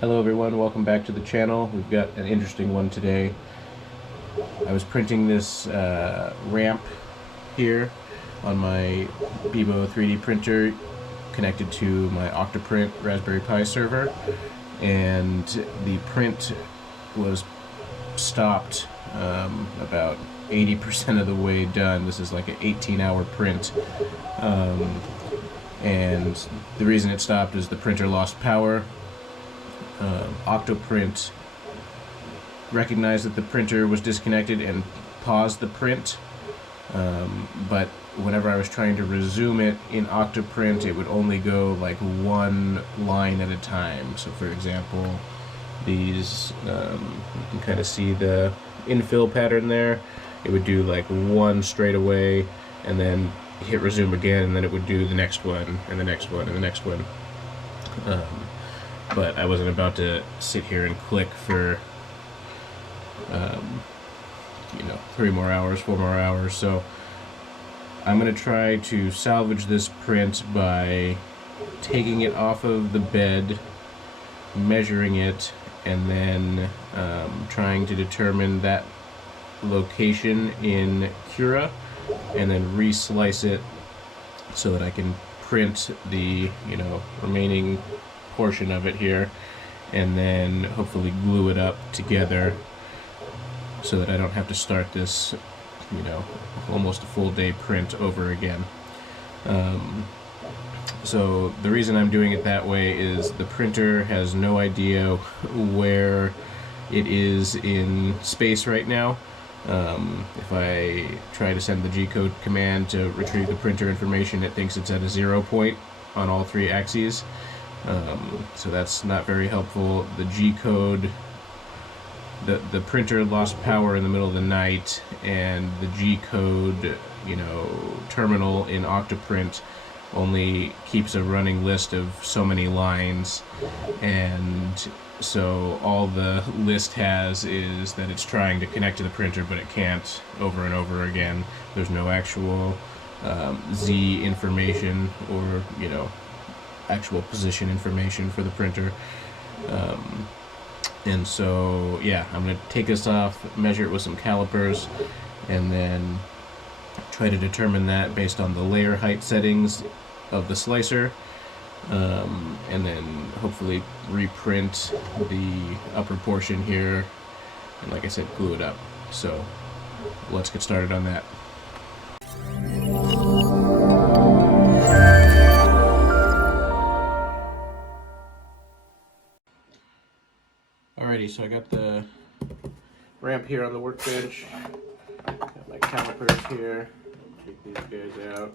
Hello everyone, welcome back to the channel. We've got an interesting one today. I was printing this ramp here on my Bebo 3D printer connected to my Octoprint Raspberry Pi server, and the print was stopped about 80% of the way done. This is like an 18-hour print, and the reason it stopped is the printer lost power. Octoprint recognized that the printer was disconnected and paused the print, but whenever I was trying to resume it in Octoprint, it would only go like one line at a time. So for example, these, you can kind of see the infill pattern there. It would do like one straight away and then hit resume again, and then it would do the next one and the next one and the next one. But I wasn't about to sit here and click for 3 more hours, 4 more hours. So I'm going to try to salvage this print by taking it off of the bed, measuring it, and then trying to determine that location in Cura, and then re-slice it so that I can print the remaining portion of it here, and then hopefully glue it up together so that I don't have to start this almost a full day print over again. So the reason I'm doing it that way is the printer has no idea where it is in space right now. If I try to send the G-code command to retrieve the printer information, it thinks it's at a 0 point on all 3 axes. So that's not very helpful. The G-code, the printer lost power in the middle of the night, and the G-code, terminal in Octoprint only keeps a running list of so many lines, and so all the list has is that it's trying to connect to the printer, but it can't, over and over again. There's no actual Z information or actual position information for the printer. And so yeah, I'm going to take this off, measure it with some calipers, and then try to determine that based on the layer height settings of the slicer, and then hopefully reprint the upper portion here, and like I said, glue it up. So let's get started on that. Alrighty, so I got the ramp here on the workbench, got my calipers here. Take these guys out,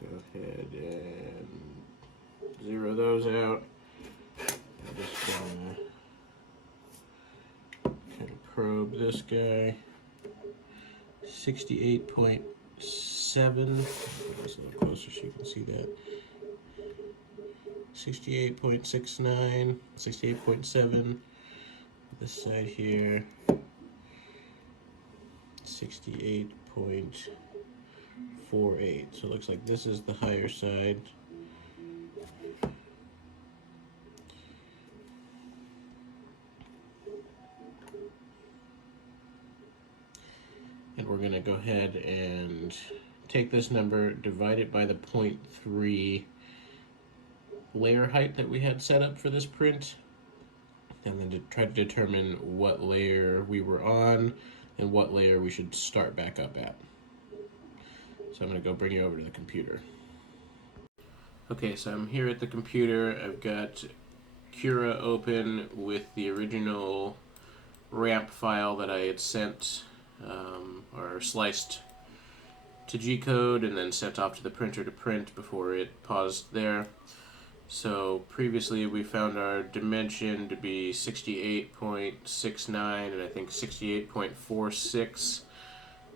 go ahead and zero those out. I'm just gonna kind of probe this guy. 68.7. That's a little closer so you can see that. 68.69, 68.7. This side here, 68.48. So it looks like this is the higher side. And we're going to go ahead and take this number, divide it by the 0.3 layer height that we had set up for this print, and then to try to determine what layer we were on and what layer we should start back up at. So I'm going to go bring you over to the computer. Okay, so I'm here at the computer. I've got Cura open with the original ramp file that I had sent or sliced to G-code and then sent off to the printer to print before it paused there. So previously we found our dimension to be 68.69 and I think 68.46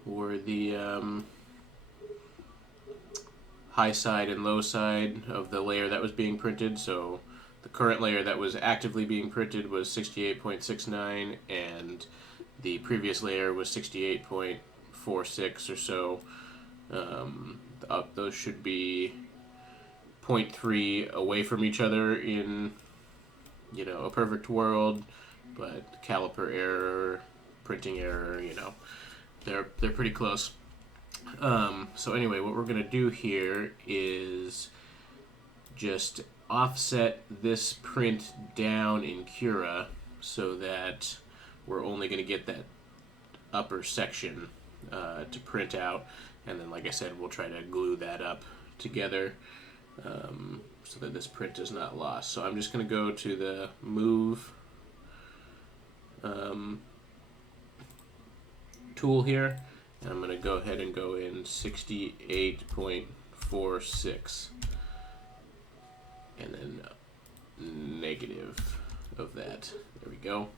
were the high side and low side of the layer that was being printed. So the current layer that was actively being printed was 68.69 and the previous layer was 68.46 or so. Those should be 0.3 away from each other in you know, a perfect world, but caliper error, printing error, you know, they're pretty close. So anyway, what we're gonna do here is just offset this print down in Cura so that we're only gonna get that upper section to print out, and then, like I said, we'll try to glue that up together so that this print is not lost. So I'm just going to go to the move tool here, and I'm going to go ahead and go in 68.46 and then negative of that. There we go.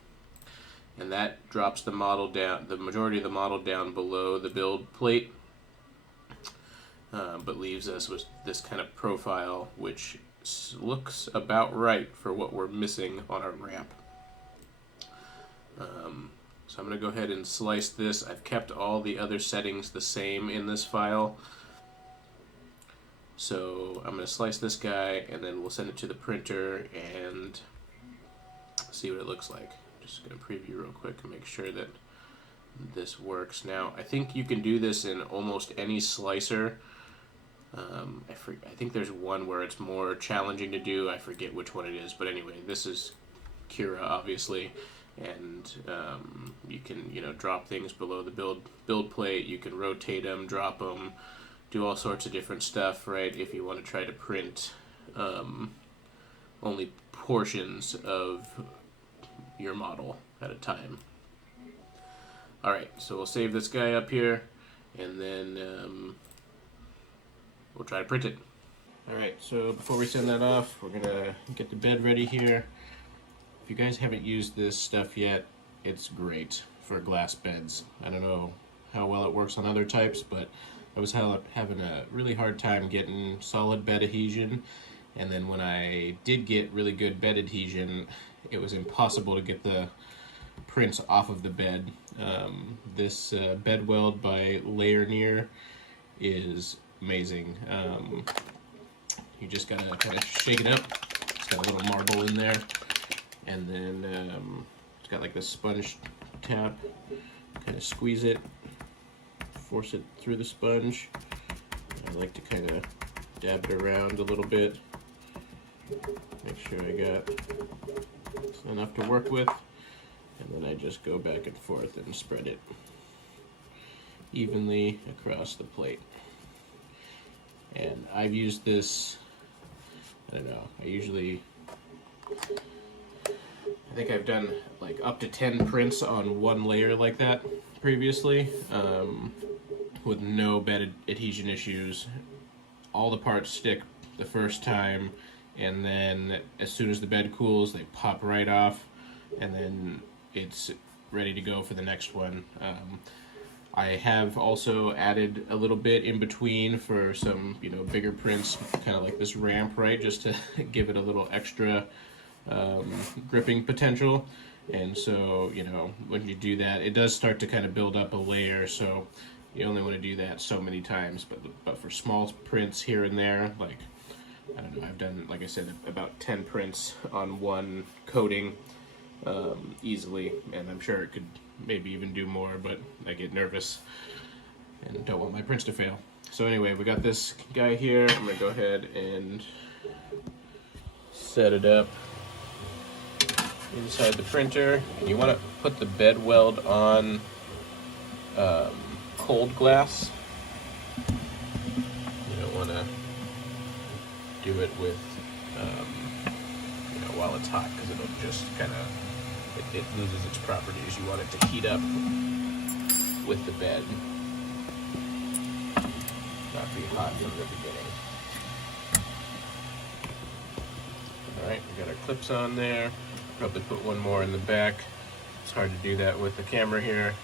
And that drops the model down, the majority of the model down below the build plate, but leaves us with this kind of profile, which looks about right for what we're missing on our ramp. So I'm going to go ahead and slice this. I've kept all the other settings the same in this file. So I'm going to slice this guy, and then we'll send it to the printer and see what it looks like. Just going to preview real quick and make sure that this works. Now, I think you can do this in almost any slicer. I think there's one where it's more challenging to do. I forget which one it is, but anyway, this is Cura, obviously, and you can, you know, drop things below the build plate. You can rotate them, drop them, do all sorts of different stuff, right? If you want to try to print only portions of your model at a time. Alright, so we'll save this guy up here, and then we'll try to print it. Alright, so before we send that off, we're gonna get the bed ready here. If you guys haven't used this stuff yet, it's great for glass beds. I don't know how well it works on other types, but I was having a really hard time getting solid bed adhesion, and then when I did get really good bed adhesion, it was impossible to get the prints off of the bed. This bed weld by Layer Near is amazing. You just gotta kind of shake it up. It's got a little marble in there, and then it's got like this sponge tap. Kind of squeeze it, force it through the sponge. I like to kind of dab it around a little bit. Make sure I got enough to work with, and then I just go back and forth and spread it evenly across the plate. And I've used this, I don't know, I think I've done like up to 10 prints on one layer like that previously, with no bed adhesion issues. All the parts stick the first time, and then as soon as the bed cools, they pop right off, and then it's ready to go for the next one. I have also added a little bit in between for some, you know, bigger prints, kind of like this ramp, right, just to give it a little extra gripping potential. And so, you know, when you do that, it does start to kind of build up a layer, so you only want to do that so many times. But for small prints here and there, like, I don't know, I've done, like I said, about 10 prints on one coating easily, and I'm sure it could maybe even do more, but I get nervous and don't want my prints to fail. So anyway, we got this guy here. I'm gonna go ahead and set it up inside the printer, and you want to put the bed weld on cold glass. You don't want to do it with you know, while it's hot, because it'll just kind of it loses its properties. You want it to heat up with the bed, not be hot from the beginning. Alright, we got our clips on there. Probably put one more in the back. It's hard to do that with the camera here.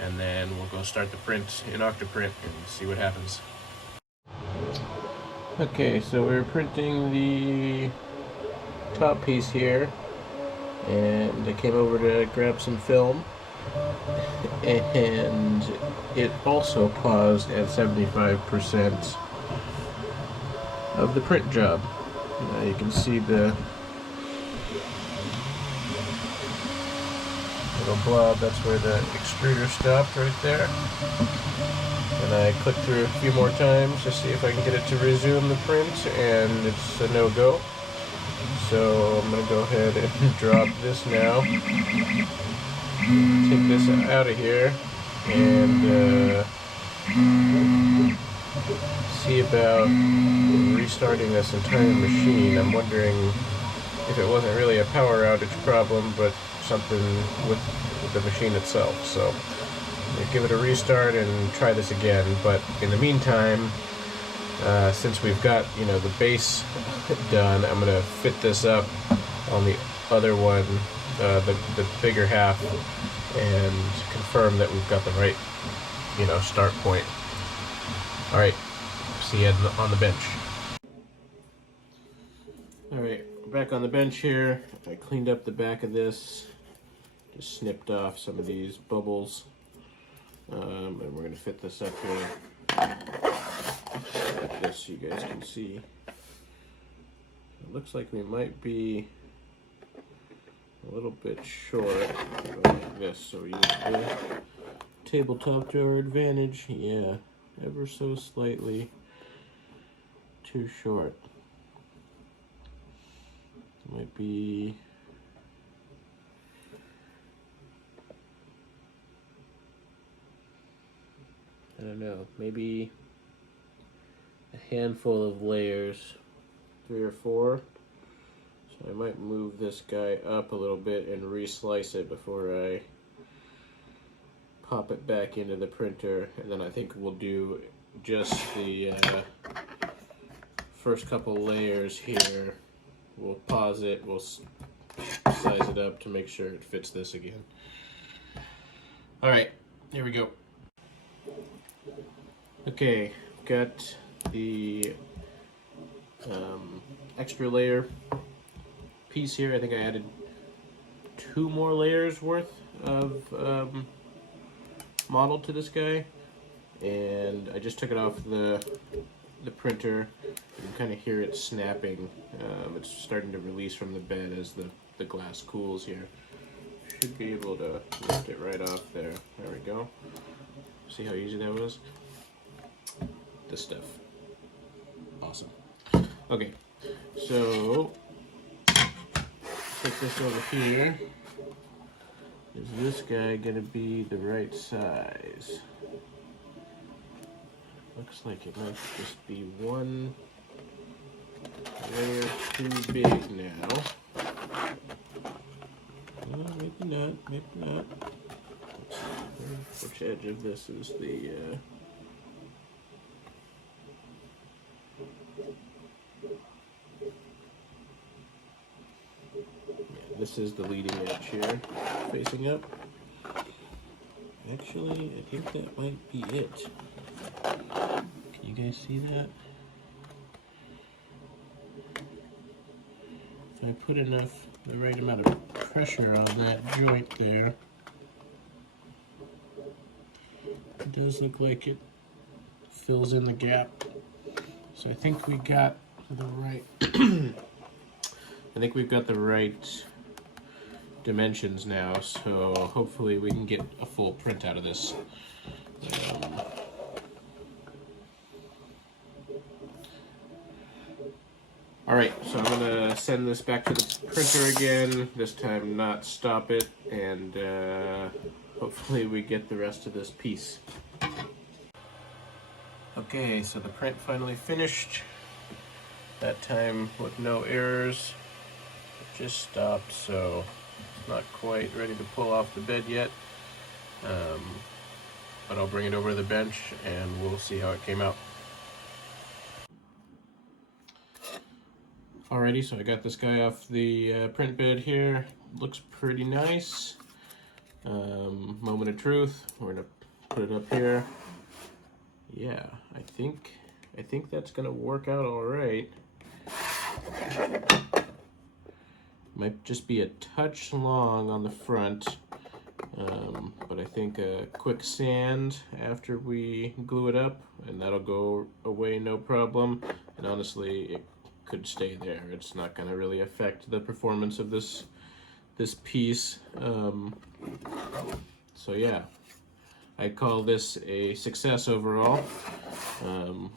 And then we'll go start the print in Octoprint and see what happens. Okay, so we're printing the top piece here, and I came over to grab some film, and it also paused at 75% of the print job. You can see the little blob, that's where the extruder stopped right there. And I click through a few more times to see if I can get it to resume the print, and it's a no-go. So I'm going to go ahead and drop this now. Take this out of here and see about restarting this entire machine. I'm wondering if it wasn't really a power outage problem, but something with the machine itself. So I'm going to give it a restart and try this again. But in the meantime, since we've got, you know, the base done, I'm going to fit this up on the other one, the bigger half, and confirm that we've got the right, you know, start point. All right, see you on the bench. All right, back on the bench here. I cleaned up the back of this, just snipped off some of these bubbles, and we're going to fit this up here like this so you guys can see. It looks like we might be a little bit short, like this, so we use the tabletop to our advantage. Yeah, ever so slightly too short. Might be I don't know, maybe a handful of layers, 3 or 4. So I might move this guy up a little bit and re-slice it before I pop it back into the printer, and then I think we'll do just the first couple layers here. We'll pause it, we'll size it up to make sure it fits this again. Alright, here we go. Okay, got the extra layer piece here. I think I added 2 more layers worth of model to this guy, and I just took it off the printer. You can kind of hear it snapping. It's starting to release from the bed as the glass cools here. Should be able to lift it right off there. There we go. See how easy that was? This stuff. Awesome. Okay, so put this over here. Is this guy gonna be the right size? Looks like it might just be one layer too big now. Maybe not, maybe not. Which edge of this is the this is the leading edge here, facing up. Actually, I think that might be it. Can you guys see that? If I put enough, the right amount of pressure on that joint there, it does look like it fills in the gap. So I think we got the right I think we've got the right dimensions now, so hopefully we can get a full print out of this. Alright, so I'm going to send this back to the printer again, this time not stop it, and hopefully we get the rest of this piece. Okay, so the print finally finished, that time with no errors. It just stopped, so it's not quite ready to pull off the bed yet, but I'll bring it over to the bench and we'll see how it came out. Alrighty, so I got this guy off the print bed here. Looks pretty nice. Moment of truth. We're gonna put it up here. Yeah, I think that's gonna work out all right. Might just be a touch long on the front, but I think a quick sand after we glue it up, and that'll go away no problem. And honestly, it could stay there. It's not going to really affect the performance of this this piece. So yeah, I call this a success overall.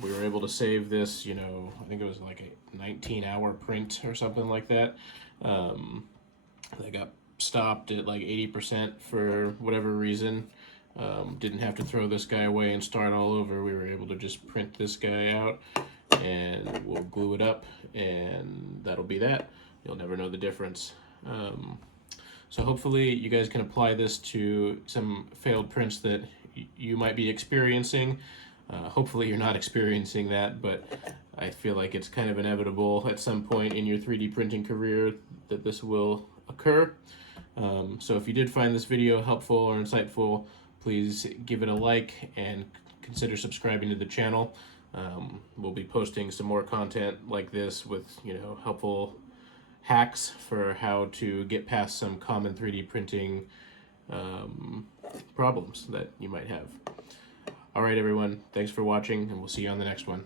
We were able to save this, you know, I think it was like a 19-hour print or something like that. They got stopped at like 80% for whatever reason. Didn't have to throw this guy away and start all over. We were able to just print this guy out, and we'll glue it up, and that'll be that. You'll never know the difference. So hopefully you guys can apply this to some failed prints that you might be experiencing. Hopefully you're not experiencing that, but I feel like it's kind of inevitable at some point in your 3D printing career that this will occur. So if you did find this video helpful or insightful, please give it a like and consider subscribing to the channel. We'll be posting some more content like this with, you know, helpful hacks for how to get past some common 3D printing problems that you might have. All right, everyone, thanks for watching, and we'll see you on the next one.